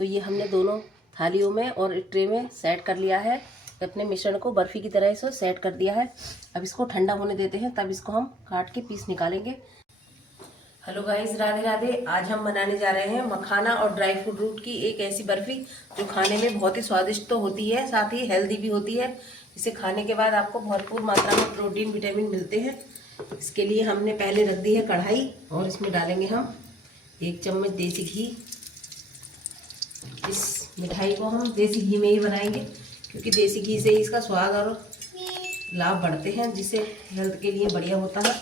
तो ये हमने दोनों थालियों में और ट्रे में सेट कर लिया है। अपने मिश्रण को बर्फ़ी की तरह इसे सेट कर दिया है। अब इसको ठंडा होने देते हैं, तब इसको हम काट के पीस निकालेंगे। Hello guys, Radhe Radhe. आज हम बनाने जा रहे हैं मखाना और ड्राई फ्रूट की एक ऐसी बर्फ़ी जो खाने में बहुत ही स्वादिष्ट तो होती है, साथ ही हेल्दी भी होती है। इसे खाने के बाद आपको भरपूर मात्रा में प्रोटीन विटामिन मिलते हैं। इसके लिए हमने पहले रख दी है कढ़ाई और इसमें डालेंगे हम 1 चम्मच देसी घी। इस मिठाई को हम देसी घी में ही बनाएंगे, क्योंकि देसी घी से ही इसका स्वाद और लाभ बढ़ते हैं, जिससे हेल्थ के लिए बढ़िया होता है।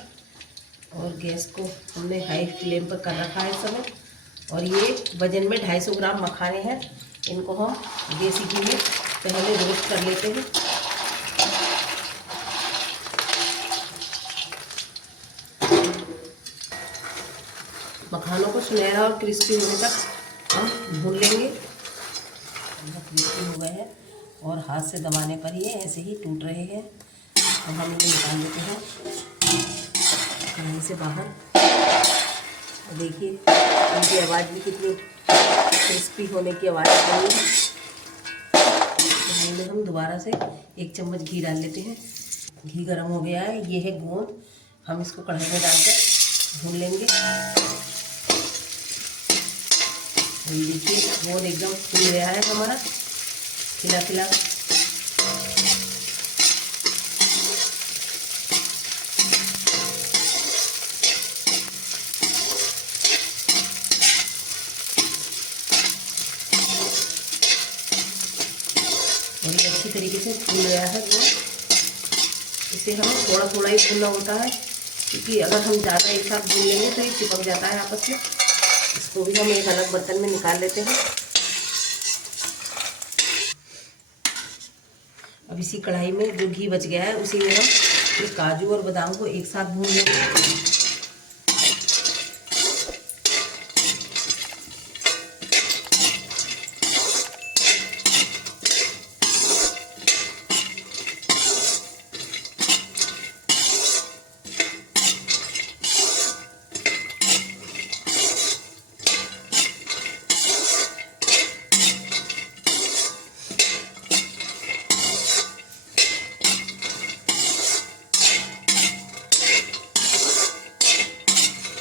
और गैस को हमने हाई फ्लेम पर कर रखा है इस समय। और ये वजन में 250 ग्राम मखाने हैं। इनको हम देसी घी में पहले रोस्ट कर लेते हैं। मखानों को सुनहरा और क्रिस्पी होने तक हम भून लेंगे। क्रिस्पी हो गए हैं और हाथ से दबाने पर ये ऐसे ही टूट रहे हैं। अब हम इन्हें निकाल लेते हैं कढ़ाई से बाहर। देखिए इनकी आवाज़ भी कितनी क्रिस्पी होने की आवाज़ आ रही है। कढ़ाई में हम दोबारा से 1 चम्मच घी डाल लेते हैं। घी गर्म हो गया है। ये है गोंद, हम इसको कढ़ाई में डालकर भून लेंगे। ये देखिए गोंद एकदम फूल गया है हमारा, खिला खिला। और ये अच्छी तरीके से फूल गया है गोंद। इसे हमें थोड़ा थोड़ा ही भूनना होता है, क्योंकि अगर हम ज़्यादा एक साथ भून लेंगे तो ये चिपक जाता है आपस में। इसको भी हम एक अलग बर्तन में निकाल लेते हैं। अब इसी कढ़ाई में जो घी बच गया है उसी में हम ये काजू और बादाम को एक साथ भून लेंगे।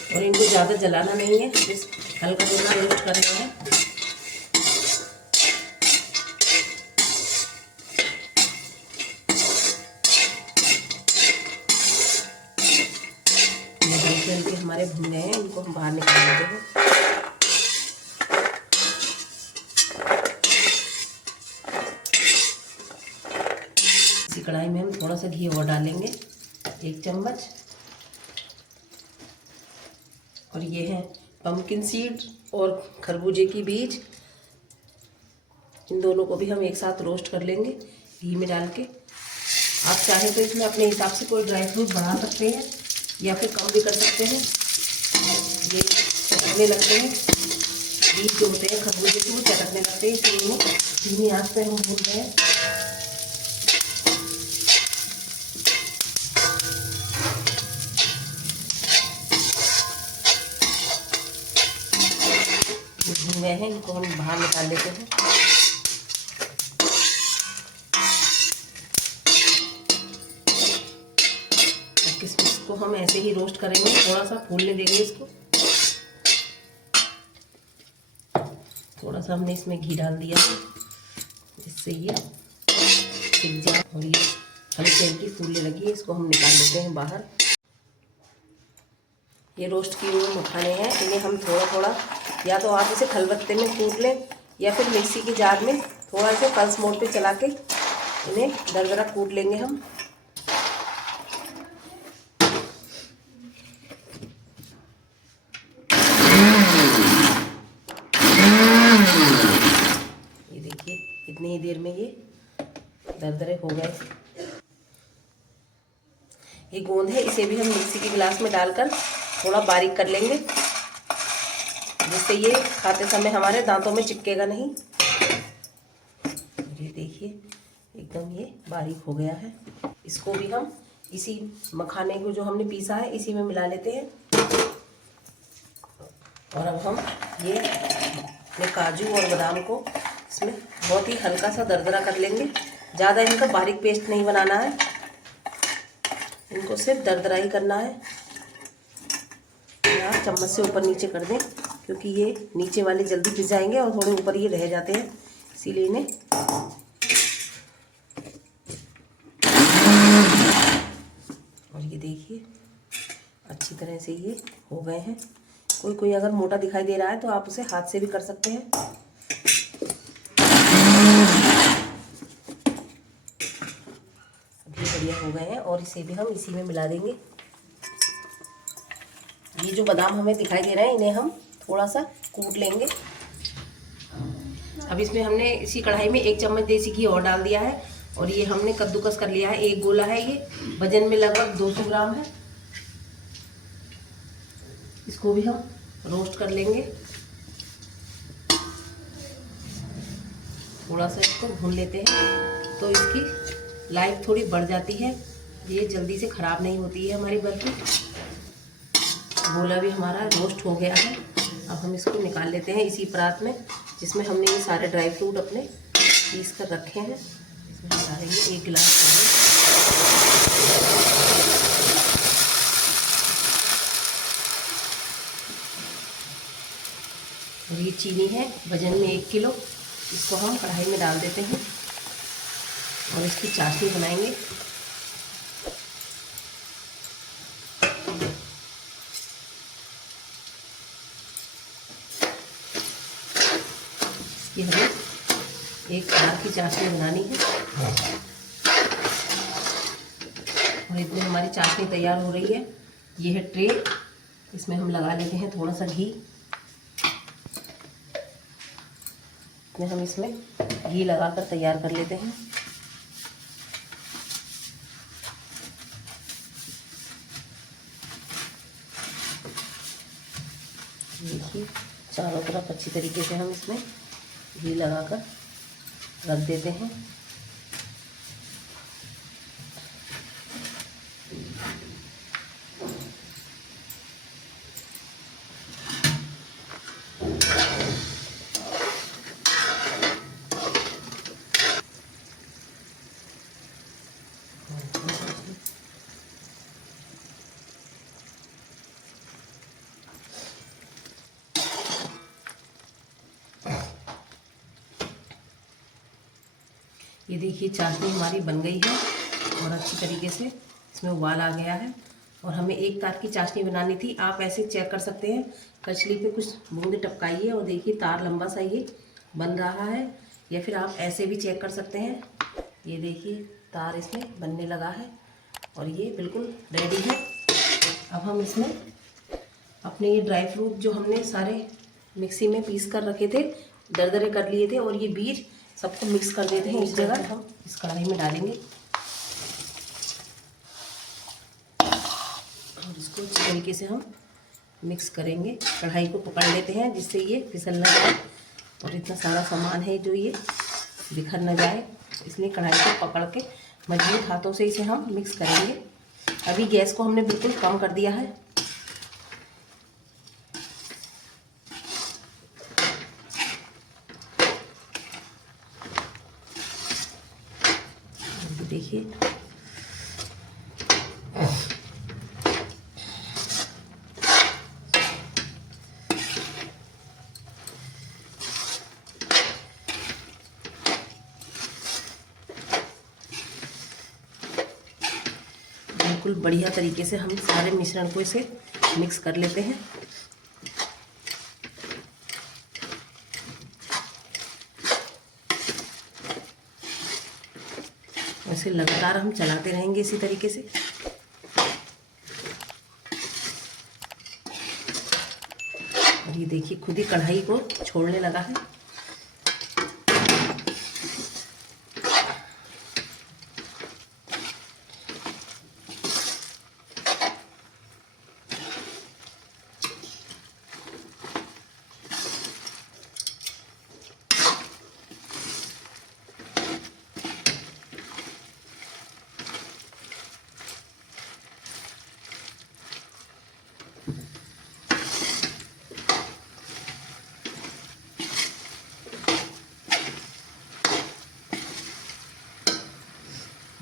और इनको ज़्यादा जलाना नहीं है, बस हल्का हल्का रोस्ट करना है। हल्के हल्के हमारे भुन गए हैं, इनको हम बाहर निकाल लेते हैं। इसी कढ़ाई में हम थोड़ा सा घी और डालेंगे, 1 चम्मच। और ये है पम्पकिन सीड और खरबूजे की बीज। इन दोनों को भी हम एक साथ रोस्ट कर लेंगे घी में डाल के। आप चाहें तो इसमें अपने हिसाब से कोई ड्राई फ्रूट बढ़ा सकते हैं या फिर कम भी कर सकते हैं। ये चटकने लगते हैं, बीज जो होते हैं खरबूजे के वो चटकने लगते हैं, इसलिए धीमी आंच पे हम भून रहे हैं। भून गए हैं, इनको हम बाहर निकाल लेते हैं। किशमिश को हम ऐसे ही रोस्ट करेंगे, थोड़ा सा फूलने देंगे इसको। थोड़ा सा हमने इसमें घी डाल दिया है, जिससे ये सिक जाए। और ये हल्की हल्की फूलने लगी है, इसको हम निकाल लेते हैं बाहर। ये रोस्ट किए हुए मखाने हैं, इन्हें हम थोड़ा थोड़ा, या तो आप इसे खलबत्ते में कूट लें या फिर मिक्सी की जार में थोड़ा से पल्स मोड पे चला के इन्हें दरदरा कूट लेंगे हम। ये देखिए इतनी ही देर में ये दरदरे हो गए। ये गोंद है, इसे भी हम मिक्सी के गिलास में डालकर थोड़ा बारीक कर लेंगे, जिससे ये खाते समय हमारे दांतों में चिपकेगा नहीं। ये देखिए एकदम ये बारीक हो गया है। इसको भी हम इसी मखाने को जो हमने पीसा है इसी में मिला लेते हैं। और अब हम ये अपने काजू और बादाम को इसमें बहुत ही हल्का सा दरदरा कर लेंगे। ज़्यादा इनका बारीक पेस्ट नहीं बनाना है, इनको सिर्फ दरदरा ही करना है। आप चम्मच से ऊपर नीचे कर दें, क्योंकि ये नीचे वाले जल्दी पिस जाएंगे और थोड़े ऊपर ये रह जाते हैं, इसीलिए इन्हें। और ये देखिए अच्छी तरह से ये हो गए हैं। कोई कोई अगर मोटा दिखाई दे रहा है तो आप उसे हाथ से भी कर सकते हैं। अभी बढ़िया हो गए हैं और इसे भी हम इसी में मिला देंगे। ये जो बादाम हमें दिखाई दे रहे हैं इन्हें हम थोड़ा सा कूट लेंगे। अब इसमें हमने इसी कढ़ाई में 1 चम्मच देसी घी और डाल दिया है और ये हमने कद्दूकस कर लिया है। एक गोला है, ये वजन में लगभग 200 ग्राम है। इसको भी हम रोस्ट कर लेंगे। थोड़ा सा इसको भून लेते हैं तो इसकी लाइफ थोड़ी बढ़ जाती है, ये जल्दी से ख़राब नहीं होती है हमारी बर्फी। गोला भी हमारा रोस्ट हो गया है। अब हम इसको निकाल लेते हैं इसी परात में जिसमें हमने ये सारे ड्राई फ्रूट अपने पीस कर रखे हैं। इसमें डालेंगे 1 गिलास पानी। और ये चीनी है वजन में 1 किलो। इसको हम कढ़ाई में डाल देते हैं और इसकी चाशनी बनाएंगे। इसकी हमें एक तार की चाशनी बनानी है और इतनी हमारी चाशनी तैयार हो रही है। ये है ट्रे, इसमें हम लगा लेते हैं थोड़ा सा घी। हम इसमें घी लगाकर तैयार कर लेते हैं। देखिए चारों तरफ अच्छी तरीके से हम इसमें घी लगाकर रख देते हैं। ये देखिए चाशनी हमारी बन गई है और अच्छी तरीके से इसमें उबाल आ गया है। और हमें 1 तार की चाशनी बनानी थी। आप ऐसे चेक कर सकते हैं, कचली पे कुछ बूंदे टपकाइए और देखिए तार लंबा सा ये बन रहा है। या फिर आप ऐसे भी चेक कर सकते हैं। ये देखिए तार इसमें बनने लगा है और ये बिल्कुल रेडी है। अब हम इसमें अपने ये ड्राई फ्रूट जो हमने सारे मिक्सी में पीस कर रखे थे, दरदरे कर लिए थे, और ये बीज सबको मिक्स कर देते हैं। इस जगह हम इस कढ़ाई में डालेंगे और इसको इस तरीके से हम मिक्स करेंगे। कढ़ाई को पकड़ लेते हैं जिससे ये फिसल ना जाए और इतना सारा सामान है जो ये बिखर ना जाए, इसलिए कढ़ाई को पकड़ के मजबूत हाथों से इसे हम मिक्स करेंगे। अभी गैस को हमने बिल्कुल कम कर दिया है। देखिए बिल्कुल बढ़िया तरीके से हम सारे मिश्रण को इसे मिक्स कर लेते हैं। ऐसे लगातार हम चलाते रहेंगे इसी तरीके से। और ये देखिए खुद ही कढ़ाई को छोड़ने लगा है।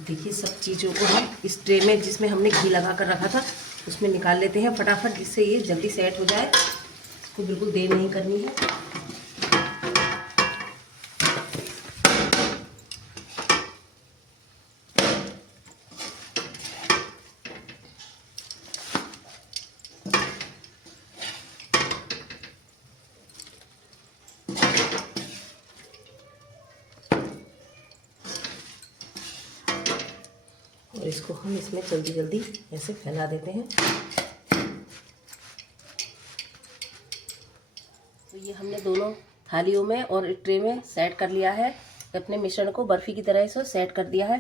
देखिए सब चीज़ों को हम इस ट्रे में जिसमें हमने घी लगा कर रखा था उसमें निकाल लेते हैं फटाफट, जिससे ये जल्दी सेट हो जाए। इसको बिल्कुल देर नहीं करनी है। और इसको हम इसमें जल्दी जल्दी ऐसे फैला देते हैं। तो ये हमने दोनों थालियों में और ट्रे में सेट कर लिया है। अपने मिश्रण को बर्फ़ी की तरह इसे सेट कर दिया है।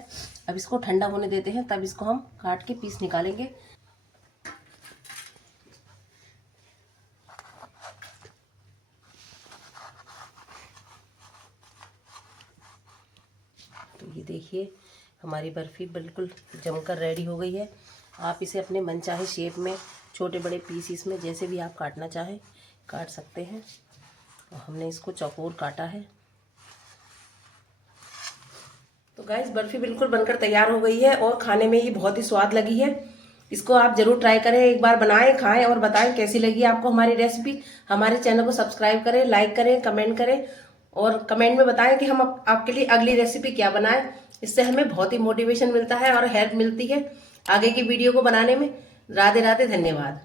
अब इसको ठंडा होने देते हैं, तब इसको हम काट के पीस निकालेंगे। तो ये देखिए हमारी बर्फ़ी बिल्कुल जमकर रेडी हो गई है। आप इसे अपने मनचाहे शेप में, छोटे बड़े पीस में जैसे भी आप काटना चाहें काट सकते हैं। और हमने इसको चौकोर काटा है। तो गाइस बर्फ़ी बिल्कुल बनकर तैयार हो गई है और खाने में ये बहुत ही स्वाद लगी है। इसको आप ज़रूर ट्राई करें, एक बार बनाएं, खाएं और बताएं कैसी लगी आपको हमारी रेसिपी। हमारे चैनल को सब्सक्राइब करें, लाइक करें, कमेंट करें और कमेंट में बताएं कि हम आपके लिए अगली रेसिपी क्या बनाएं। इससे हमें बहुत ही मोटिवेशन मिलता है और हेल्प मिलती है आगे की वीडियो को बनाने में। राधे राधे, धन्यवाद।